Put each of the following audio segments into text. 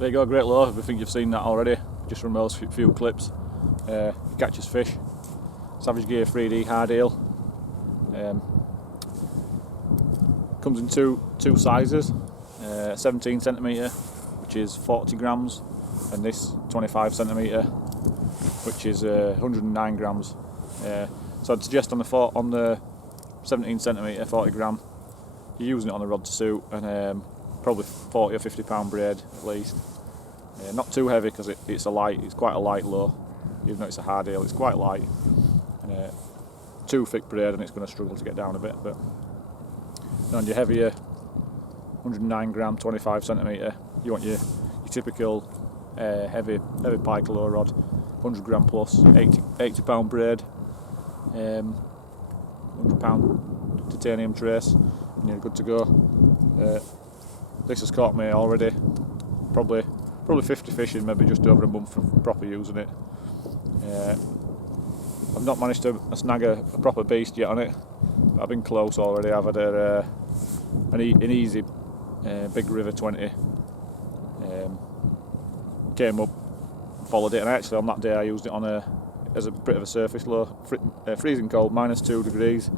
There you go, great lure. I think you've seen that already, just from those few clips. Catches fish. Savage Gear 3D hard eel. Comes in two sizes. 17 centimetre, which is 40 grams, and this 25 centimetre, which is 109 grams. So I'd suggest on the 17 centimetre, 40 gram, you're using it on a rod to suit, and probably 40 or 50 pound braid at least. Not too heavy because it's quite a light lure, even though it's a hard eel, it's quite light. And, too thick braid and it's going to struggle to get down a bit. But on your heavier 109 gram, 25 centimetre, you want your typical heavy pike lure rod, 100 gram plus, 80 pound braid, 100 pound titanium trace, and you're good to go. This has caught me already, probably 50 fish in maybe just over a month of proper using it. I've not managed to snag a proper beast yet on it, but I've been close already. I've had an easy big River 20. Came up, followed it, and actually on that day I used it on as a bit of a surface lure. Freezing cold, -2 degrees,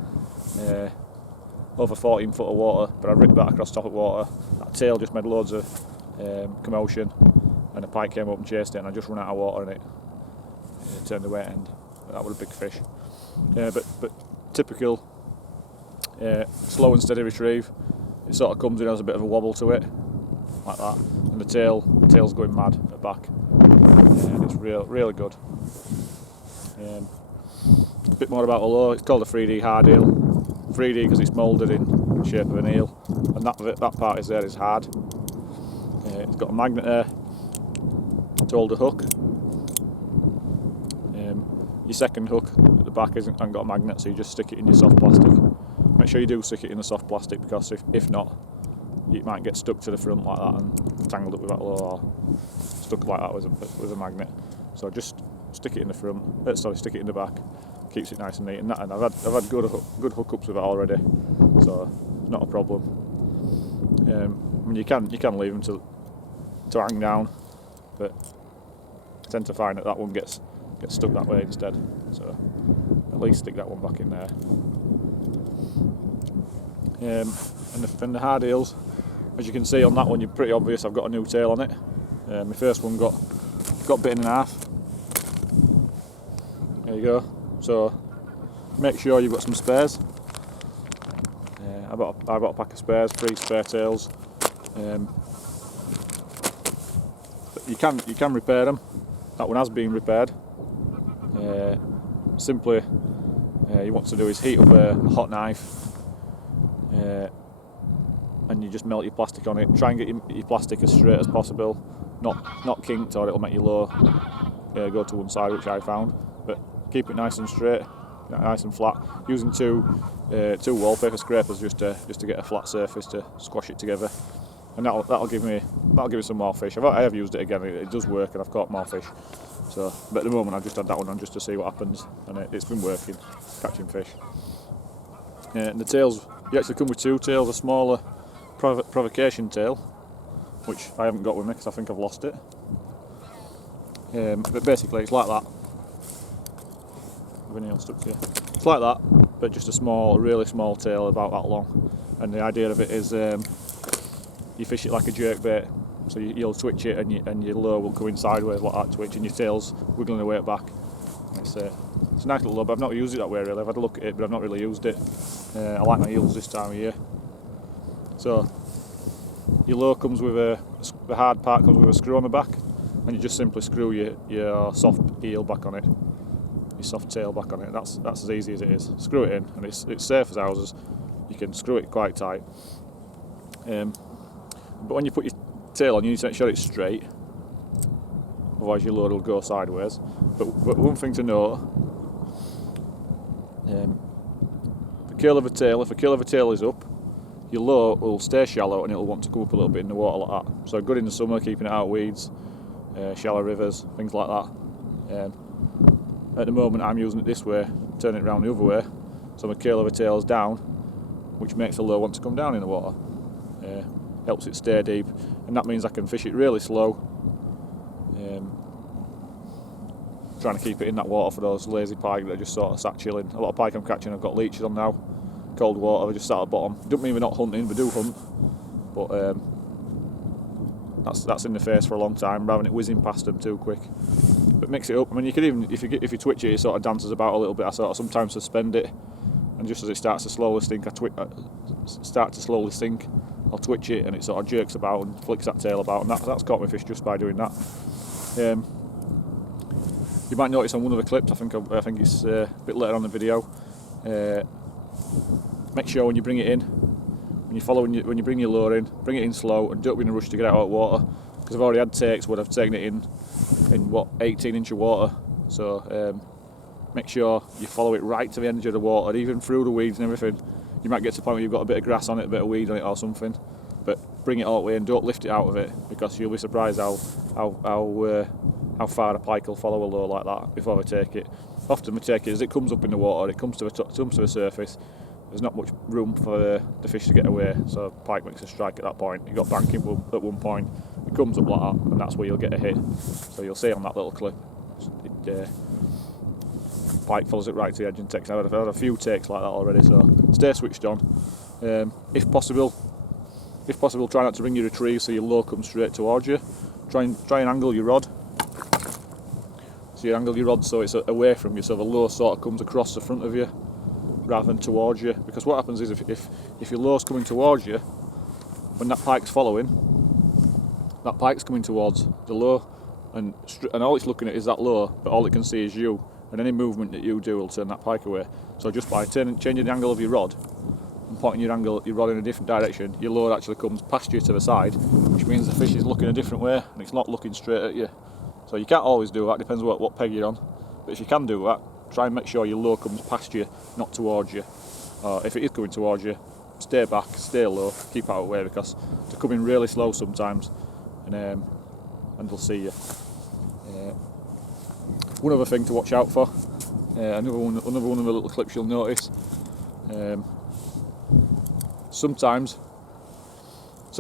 over 14 foot of water, but I ripped that across top of water. That tail just made loads of commotion, and a pike came up and chased it, and I just ran out of water, and it turned the weight end. That was a big fish. But typical slow and steady retrieve. It sort of comes in, has a bit of a wobble to it, like that, and the tail's going mad at the back, and it's really good. A bit more about the lure. It's called a 3D hard eel. 3D because it's moulded in the shape of an eel, and that part is hard. It's got a magnet there to hold a hook. Your second hook at the back hasn't got a magnet, so you just stick it in your soft plastic. Make sure you do stick it in the soft plastic, because if not, you might get stuck to the front like that and tangled up with that lure, or stuck like that with a magnet. So just stick it in the front. Stick it in the back. Keeps it nice and neat. And I've had good hookups with it already, so it's not a problem. I mean, you can leave them to hang down, but I tend to find that one gets stuck that way instead. So at least stick that one back in there. And the hard eels, as you can see on that one, you're pretty obvious I've got a new tail on it. My first one got bitten in half. There you go. So make sure you've got some spares. I bought a pack of spares, 3 spare tails. But you can repair them. That one has been repaired. Simply, you want to do is heat up a hot knife, and you just melt your plastic on it. Try and get your plastic as straight as possible, not kinked, or it'll make your lure go to one side, which I found. But keep it nice and straight, nice and flat. Using two wallpaper scrapers just to get a flat surface to squash it together, and that'll give me some more fish. I have used it again. It does work, and I've caught more fish. So, but at the moment I've just had that one on just to see what happens, and it's been working, catching fish. And the tails, you actually come with 2 tails, a smaller provocation tail, which I haven't got with me because I think I've lost it. But basically it's like that. Stuck here. It's like that, but just a really small tail, about that long. And the idea of it is you fish it like a jerk bait. So you'll twitch it, and your lure will go in sideways like that twitch, and your tail's wiggling away at back. It's a nice little lure, but I've not used it that way really. I've had a look at it, but I've not really used it. I like my eels this time of year. So your lure comes with the hard part comes with a screw on the back, and you just simply screw your soft eel back on it, your soft tail back on it. That's as easy as it is. Screw it in, and it's safe as houses. You can screw it quite tight. But when you put your tail on, you need to make sure it's straight, otherwise your lure will go sideways. But one thing to note, if the curl of a tail is up, your lure will stay shallow and it'll want to go up a little bit in the water like that. So good in the summer, keeping it out of weeds, shallow rivers, things like that. At the moment I'm using it this way, turning it around the other way, so my curl of a tail is down, which makes the lure want to come down in the water. Helps it stay deep, and that means I can fish it really slow, Trying to keep it in that water for those lazy pike that are just sort of sat chilling. A lot of pike I'm catching, I've got leeches on now, cold water, they just sat at the bottom. Don't mean we're not hunting, we do hunt, but that's in the face for a long time, rather than it whizzing past them too quick. But mix it up. I mean, you could even, if you twitch it, it sort of dances about a little bit. I sort of sometimes suspend it, and just as it starts to slowly sink, I'll twitch it, and it sort of jerks about and flicks that tail about, and that's caught my fish just by doing that. You might notice on one of the clips, I think it's a bit later on the video. Make sure when you bring it in, when you bring your lure in, bring it in slow and don't be in a rush to get it out of water. Because I've already had takes where I've taken it in 18 inch of water. So make sure you follow it right to the edge of the water, even through the weeds and everything. You might get to the point where you've got a bit of grass on it, a bit of weed on it or something. But bring it all the way and don't lift it out of it, because you'll be surprised how far a pike will follow a lure like that before they take it. Often we take it as it comes up in the water, it comes to the surface. There's not much room for the fish to get away, so pike makes a strike at that point. You've got banking at one point, it comes up like that, and that's where you'll get a hit. So you'll see on that little clip, pike follows it right to the edge and takes it. I've had a few takes like that already, so stay switched on. If possible, try not to bring your retrieve so your lure comes straight towards you. Try and angle your rod. So you angle your rod so it's away from you, so the lure sort of comes across the front of you rather than towards you. Because what happens is if your lure's coming towards you, when that pike's following, that pike's coming towards the lure, and all it's looking at is that lure, but all it can see is you, and any movement that you do will turn that pike away. So just by changing the angle of your rod and pointing your rod in a different direction, your lure actually comes past you to the side, which means the fish is looking a different way and it's not looking straight at you. So you can't always do that, depends what peg you're on. But if you can do that, try and make sure your lure comes past you, not towards you. Or if it is coming towards you, stay back, stay low, keep out of the way, because they're coming really slow sometimes, and they'll see you. One other thing to watch out for, another one of the little clips you'll notice. Sometimes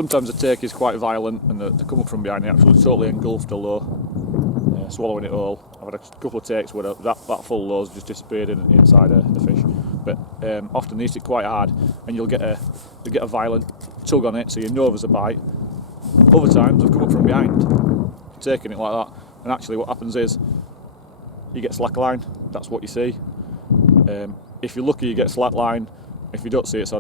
the take is quite violent, and they come up from behind and actually totally engulf the lure, swallowing it all. I've had a couple of takes where that full lure's just disappeared inside the fish. But often these hit quite hard, and you'll get a violent tug on it, so you know there's a bite. Other times they've come up from behind, taking it like that, and actually what happens is you get slack line. That's what you see. If you're lucky, you get slack line. If you don't see it,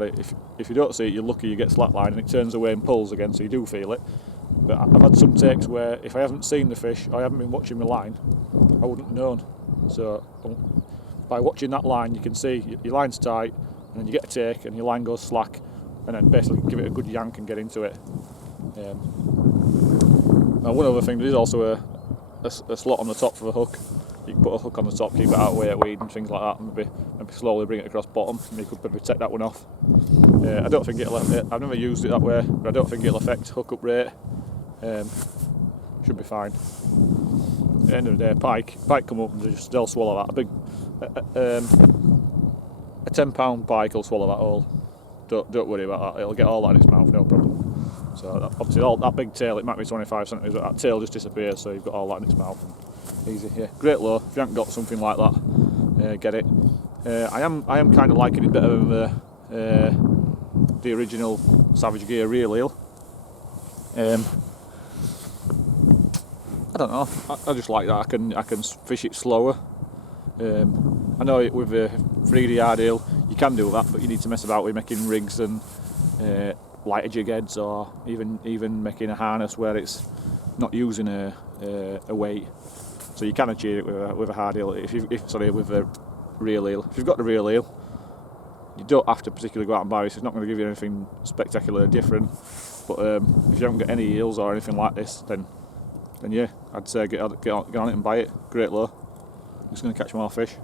if you don't see it, you're lucky you get slack line and it turns away and pulls again, so you do feel it. But I've had some takes where if I haven't seen the fish, or I haven't been watching my line, I wouldn't have known. So by watching that line, you can see your line's tight, and then you get a take and your line goes slack, and then basically give it a good yank and get into it. Now one other thing, there is also a slot on the top for the hook. You can put a hook on the top, keep it out of the way at weed and things like that, and maybe slowly bring it across bottom, and you could probably take that one off. I don't think I've never used it that way, but I don't think it'll affect hook up rate. Should be fine. At the end of the day, pike come up and they'll swallow that. A 10-pound pike will swallow that all. Don't worry about that. It'll get all that in its mouth, no problem. So obviously that big tail, it might be 25 centimetres, but that tail just disappears, so you've got all that in its mouth. Easy, yeah. Great lure. If you haven't got something like that, get it. I am kind of liking it better than the original Savage Gear reel eel. I don't know. I just like that. I can fish it slower. I know with the 3D hard eel you can do that, but you need to mess about with making rigs and lighter jig heads, or even making a harness where it's not using a weight. So you can achieve it with a hard eel. With a reel eel. If you've got the reel eel, you don't have to particularly go out and buy it. It's not going to give you anything spectacularly different. But if you haven't got any eels or anything like this, then yeah, I'd say get on it and buy it. Great lure. I'm just going to catch more fish.